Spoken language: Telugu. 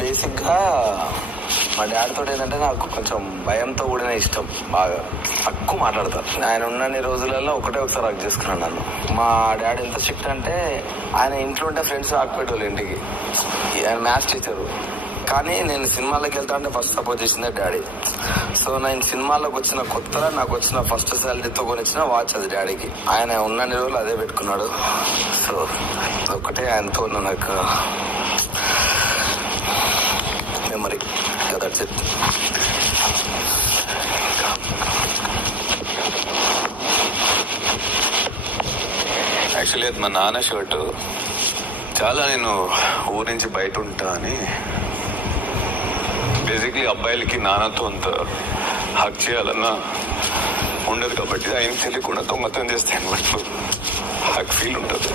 బేసిక్ గా మా డాడీతో ఏంటంటే నాకు కొంచెం భయంతో కూడిన ఇష్టం. బాగా తక్కువ మాట్లాడతారు. ఆయన ఉన్నన్ని రోజులలో ఒకసారి హక్ చేసుకున్నాను నన్ను. మా డాడీ ఎంత స్ట్రిక్ట్ అంటే ఆయన ఇంట్లో ఉంటే ఫ్రెండ్స్ ఆకుపెట్టేవాళ్ళు ఇంటికి. ఆయన మ్యాథ్స్ టీచరు, కానీ నేను సినిమాలకు వెళ్తా అంటే ఫస్ట్ సపోర్ట్ చేసిందే డాడీ. సో నేను సినిమాలోకి వచ్చిన కొత్తలో నాకు వచ్చిన ఫస్ట్ శాలరీతో కొనిచ్చిన వాచ్ అది డాడీకి. ఆయన ఉన్నన్ని రోజులు అదే పెట్టుకున్నాడు. సో ఒకటే ఆయనతో నాకు మెమరీ. That's it. యాక్చువల్లీ అది మా నాన్న షర్టు. చాలా నేను ఊరి నుంచి బయట ఉంటా అని బేసిక్లీ అబ్బాయిలకి నాన్నతో అంత హక్ చేయాలన్నా ఉండదు కాబట్టి ఆయన తెలియకుండా దొంగతనం చేస్తే అనమాట హక్ ఫీల్ ఉంటుంది.